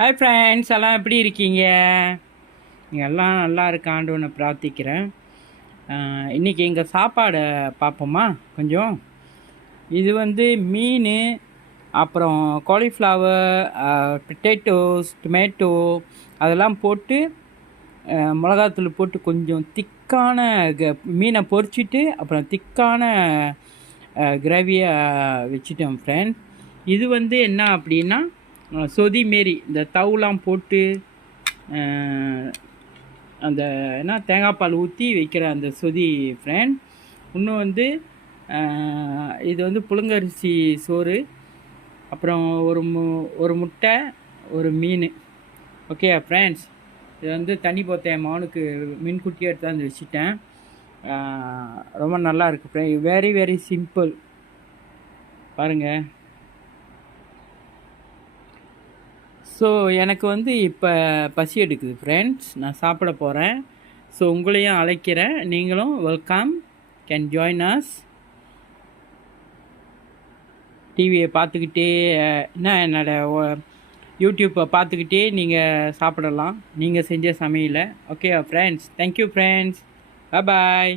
Hi friends, எல்லாம் எப்படி இருக்கீங்க? நீங்கள் எல்லாம் நல்லா இருக்காண்டுன்னு பிரார்த்திக்கிறேன். இன்றைக்கி எங்கள் சாப்பாடை பார்ப்போமா கொஞ்சம். இது வந்து மீன், அப்புறம் காலிஃப்ளவர், பொட்டேட்டோஸ், டொமேட்டோ அதெல்லாம் போட்டு மிளகாத்தூள் போட்டு கொஞ்சம் திக்கான மீனை பொரிச்சிட்டு அப்புறம் திக்கான கிரேவியை வச்சுட்டேன் ஃப்ரெண்ட். இது வந்து என்ன அப்படின்னா சொதி மாரி இந்த தவுலாம் போட்டு அந்த என்ன தேங்காய் பால் ஊற்றி வைக்கிற அந்த சொதி ஃப்ரெண்ட். இன்னும் வந்து இது வந்து புழுங்கரிசி சோறு, அப்புறம் ஒரு முட்டை, ஒரு மீன். ஓகே ஃப்ரெண்ட்ஸ், இது வந்து தண்ணி போத்தேன் மகனுக்கு மீன் குட்டி எடுத்தாந்து வச்சுட்டேன். ரொம்ப நல்லா இருக்குது ஃப்ரெண்ட். வெரி வெரி சிம்பிள் பாருங்கள். ஸோ எனக்கு வந்து இப்போ பசி எடுக்குது ஃப்ரெண்ட்ஸ், நான் சாப்பிட போகிறேன். ஸோ உங்களையும் அழைக்கிறேன், நீங்களும் வெல்கம், கேன் ஜாயின் அஸ். டிவியை பார்த்துக்கிட்டே என்னோடய யூடியூப்பை பார்த்துக்கிட்டே நீங்கள் சாப்பிடலாம், நீங்கள் செஞ்ச சமையலை. ஓகே ஃப்ரெண்ட்ஸ், தேங்க்யூ ஃப்ரெண்ட்ஸ், பாய்.